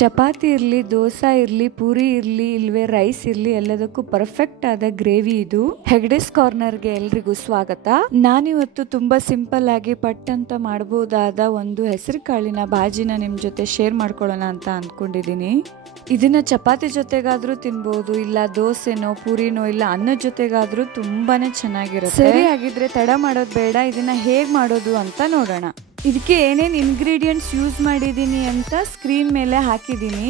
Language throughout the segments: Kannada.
ಚಪಾತಿ ಇರಲಿ, ದೋಸೆ ಇರಲಿ, ಪೂರಿ ಇರಲಿ, ಇಲ್ವೇ ರೈಸ್ ಇರಲಿ, ಎಲ್ಲದಕ್ಕೂ ಪರ್ಫೆಕ್ಟ್ ಆದ ಗ್ರೇವಿ ಇದು. ಹೆಗ್ಡೆಸ್ ಕಾರ್ನರ್ಗೆ ಎಲ್ರಿಗೂ ಸ್ವಾಗತ. ನಾನಿವತ್ತು ತುಂಬಾ ಸಿಂಪಲ್ ಆಗಿ ಪಟ್ ಅಂತ ಮಾಡಬಹುದಾದ ಒಂದು ಹೆಸರು ಕಾಳಿನ ಬಾಜಿನ ನಿಮ್ ಜೊತೆ ಶೇರ್ ಮಾಡ್ಕೊಳ್ಳೋಣ ಅಂತ ಅಂದ್ಕೊಂಡಿದ್ದೀನಿ. ಇದನ್ನ ಚಪಾತಿ ಜೊತೆಗಾದ್ರೂ ತಿನ್ಬಹುದು, ಇಲ್ಲ ದೋಸೆನೋ ಪೂರಿನೋ ಇಲ್ಲ ಅನ್ನದ ಜೊತೆಗಾದ್ರೂ ತುಂಬಾನೇ ಚೆನ್ನಾಗಿರುತ್ತೆ. ಸರಿ, ಆಗಿದ್ರೆ ತಡ ಮಾಡೋದು ಬೇಡ, ಇದನ್ನ ಹೇಗ್ ಮಾಡೋದು ಅಂತ ನೋಡೋಣ. ಇದಕ್ಕೆ ಏನೇನು ಇಂಗ್ರೀಡಿಯೆಂಟ್ಸ್ ಯೂಸ್ ಮಾಡಿದ್ದೀನಿ ಅಂತ ಸ್ಕ್ರೀನ್ ಮೇಲೆ ಹಾಕಿದ್ದೀನಿ.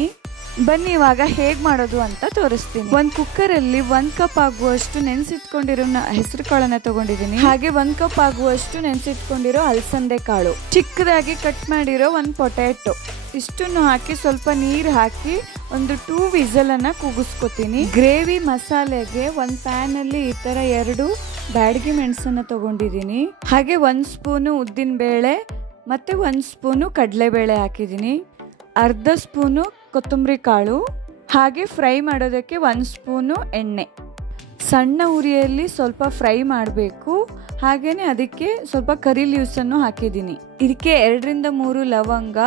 ಬನ್ನಿ ಇವಾಗ ಹೇಗ್ ಮಾಡೋದು ಅಂತ ತೋರಿಸ್ತೀನಿ. ಒಂದು ಕುಕ್ಕರಲ್ಲಿ 1 ಕಪ್ ಆಗುವಷ್ಟು ನೆನೆಸಿಟ್ಕೊಂಡಿರೋ ಹೆಸರು ಕಾಳನ್ನ ತಗೊಂಡಿದ್ದೀನಿ. ಹಾಗೆ 1 ಕಪ್ ಆಗುವಷ್ಟು ನೆನೆಸಿಟ್ಕೊಂಡಿರೋ ಅಲಸಂದೆ ಕಾಳು, ಚಿಕ್ಕದಾಗಿ ಕಟ್ ಮಾಡಿರೋ 1 ಪೊಟ್ಯಾಟೊ, ಇಷ್ಟನ್ನು ಹಾಕಿ ಸ್ವಲ್ಪ ನೀರು ಹಾಕಿ ಒಂದು 2 ವಿಸಲ್ ಅನ್ನ ಕೂಗಿಸ್ಕೊತೀನಿ. ಗ್ರೇವಿ ಮಸಾಲೆಗೆ ಒಂದು ಪ್ಯಾನ್ ಅಲ್ಲಿ ಈ ತರ 2 ಬ್ಯಾಡಗಿ ಮೆಣಸನ್ನ ತಗೊಂಡಿದ್ದೀನಿ. ಹಾಗೆ 1 ಸ್ಪೂನು ಉದ್ದಿನ ಬೇಳೆ ಮತ್ತೆ 1 ಸ್ಪೂನು ಕಡಲೆಬೇಳೆ ಹಾಕಿದ್ದೀನಿ. ಅರ್ಧ ಸ್ಪೂನು ಕೊತ್ತಂಬರಿ ಕಾಳು, ಹಾಗೆ ಫ್ರೈ ಮಾಡೋದಕ್ಕೆ 1 ಸ್ಪೂನು ಎಣ್ಣೆ. ಸಣ್ಣ ಉರಿಯಲ್ಲಿ ಸ್ವಲ್ಪ ಫ್ರೈ ಮಾಡಬೇಕು. ಹಾಗೇನೆ ಅದಕ್ಕೆ ಸ್ವಲ್ಪ ಕರಿ ಲೀವ್ಸನ್ನು ಹಾಕಿದ್ದೀನಿ. ಇದಕ್ಕೆ 2 ರಿಂದ 3 ಲವಂಗ,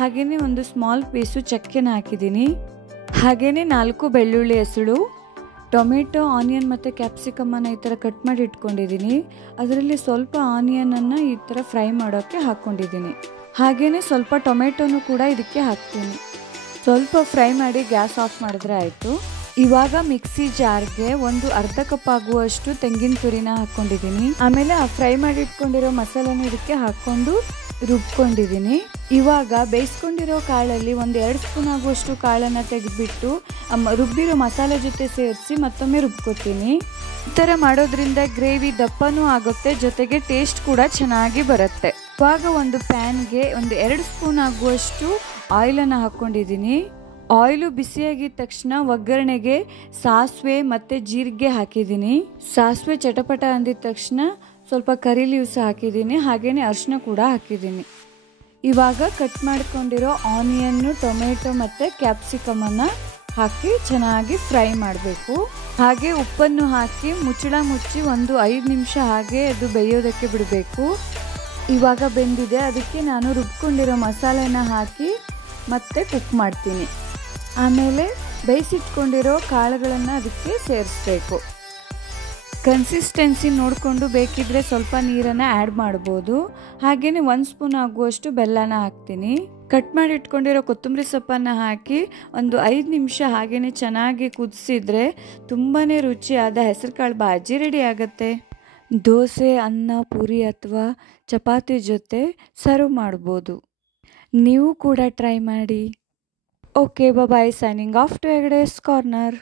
ಹಾಗೇನೆ ಒಂದು ಸ್ಮಾಲ್ ಪೀಸು ಚಕ್ಕೆನ ಹಾಕಿದ್ದೀನಿ. ಹಾಗೇನೆ 4 ಬೆಳ್ಳುಳ್ಳಿ ಹೆಸಳು, ಟೊಮೆಟೊ, ಆನಿಯನ್ ಮತ್ತು ಕ್ಯಾಪ್ಸಿಕಮನ್ನು ಈ ಥರ ಕಟ್ ಮಾಡಿ ಇಟ್ಕೊಂಡಿದ್ದೀನಿ. ಅದರಲ್ಲಿ ಸ್ವಲ್ಪ ಆನಿಯನನ್ನು ಈ ಥರ ಫ್ರೈ ಮಾಡೋಕ್ಕೆ ಹಾಕ್ಕೊಂಡಿದ್ದೀನಿ. ಹಾಗೆಯೇ ಸ್ವಲ್ಪ ಟೊಮೆಟೊನು ಕೂಡ ಇದಕ್ಕೆ ಹಾಕ್ತೀನಿ. ಸ್ವಲ್ಪ ಫ್ರೈ ಮಾಡಿ ಗ್ಯಾಸ್ ಆಫ್ ಮಾಡಿದ್ರೆ ಆಯಿತು. ಇವಾಗ ಮಿಕ್ಸಿ ಜಾರ್ಗೆ ಒಂದು ಅರ್ಧ ಕಪ್ ಆಗುವಷ್ಟು ತೆಂಗಿನ ತುರಿನ ಹಾಕ್ಕೊಂಡಿದ್ದೀನಿ. ಆಮೇಲೆ ಆ ಫ್ರೈ ಮಾಡಿ ಇಟ್ಕೊಂಡಿರೋ ಮಸಾಲೆನ ಇದಕ್ಕೆ ಹಾಕ್ಕೊಂಡು ರುಬ್ಕೊಂಡಿದ್ದೀನಿ. ಇವಾಗ ಬೇಯಿಸ್ಕೊಂಡಿರೋ ಕಾಳಲ್ಲಿ ಒಂದು 2 ಸ್ಪೂನ್ ಆಗುವಷ್ಟು ಕಾಳನ್ನು ತೆಗೆದುಬಿಟ್ಟು ರುಬ್ಬಿರೋ ಮಸಾಲೆ ಜೊತೆ ಸೇರಿಸಿ ಮತ್ತೊಮ್ಮೆ ರುಬ್ಕೊತೀನಿ. ಈ ಥರ ಮಾಡೋದ್ರಿಂದ ಗ್ರೇವಿ ದಪ್ಪನೂ ಆಗುತ್ತೆ, ಜೊತೆಗೆ ಟೇಸ್ಟ್ ಕೂಡ ಚೆನ್ನಾಗಿ ಬರುತ್ತೆ. ಇವಾಗ ಒಂದು ಪ್ಯಾನ್ಗೆ ಒಂದು 2 ಸ್ಪೂನ್ ಆಗುವಷ್ಟು ಆಯಿಲನ್ನು ಹಾಕ್ಕೊಂಡಿದ್ದೀನಿ. ಆಯಿಲು ಬಿಸಿಯಾಗಿದ್ದ ತಕ್ಷಣ ಒಗ್ಗರಣೆಗೆ ಸಾಸಿವೆ ಮತ್ತು ಜೀರಿಗೆ ಹಾಕಿದ್ದೀನಿ. ಸಾಸಿವೆ ಚಟಪಟ ಅಂದಿದ ತಕ್ಷಣ ಸ್ವಲ್ಪ ಕರಿ ಲೀವ್ಸ್ ಹಾಕಿದ್ದೀನಿ. ಹಾಗೆಯೇ ಅರಿಶಿನ ಕೂಡ ಹಾಕಿದ್ದೀನಿ. ಇವಾಗ ಕಟ್ ಮಾಡ್ಕೊಂಡಿರೋ ಆನಿಯನ್ನು, ಟೊಮೆಟೊ ಮತ್ತು ಕ್ಯಾಪ್ಸಿಕಮನ್ನು ಹಾಕಿ ಚೆನ್ನಾಗಿ ಫ್ರೈ ಮಾಡಬೇಕು. ಹಾಗೆ ಉಪ್ಪನ್ನು ಹಾಕಿ ಮುಚ್ಚಳ ಮುಚ್ಚಿ ಒಂದು 5 ನಿಮಿಷ ಹಾಗೆ ಅದು ಬೇಯೋದಕ್ಕೆ ಬಿಡಬೇಕು. ಇವಾಗ ಬೆಂದಿದೆ, ಅದಕ್ಕೆ ನಾನು ರುಬ್ಕೊಂಡಿರೋ ಮಸಾಲೆನ ಹಾಕಿ ಮತ್ತೆ ಕುಕ್ ಮಾಡ್ತೀನಿ. ಆಮೇಲೆ ಬೇಯಿಸಿಟ್ಕೊಂಡಿರೋ ಕಾಳುಗಳನ್ನು ಅದಕ್ಕೆ ಸೇರಿಸ್ಬೇಕು. ಕನ್ಸಿಸ್ಟೆನ್ಸಿ ನೋಡಿಕೊಂಡು ಬೇಕಿದ್ರೆ ಸ್ವಲ್ಪ ನೀರನ್ನು ಆ್ಯಡ್ ಮಾಡ್ಬೋದು. ಹಾಗೆಯೇ 1 ಸ್ಪೂನ್ ಆಗುವಷ್ಟು ಬೆಲ್ಲನ ಹಾಕ್ತೀನಿ. ಕಟ್ ಮಾಡಿ ಇಟ್ಕೊಂಡಿರೋ ಕೊತ್ತಂಬರಿ ಸೊಪ್ಪನ್ನು ಹಾಕಿ ಒಂದು 5 ನಿಮಿಷ ಹಾಗೆಯೇ ಚೆನ್ನಾಗಿ ಕುದಿಸಿದ್ರೆ ತುಂಬಾ ರುಚಿಯಾದ ಹೆಸರುಕಾಳು ಬಾಜಿ ರೆಡಿ ಆಗುತ್ತೆ. ದೋಸೆ, ಅನ್ನ, ಪೂರಿ ಅಥವಾ ಚಪಾತಿ ಜೊತೆ ಸರ್ವ್ ಮಾಡ್ಬೋದು. ನೀವು ಕೂಡ ಟ್ರೈ ಮಾಡಿ. Okay, bye. Signing off to Hegde's corner.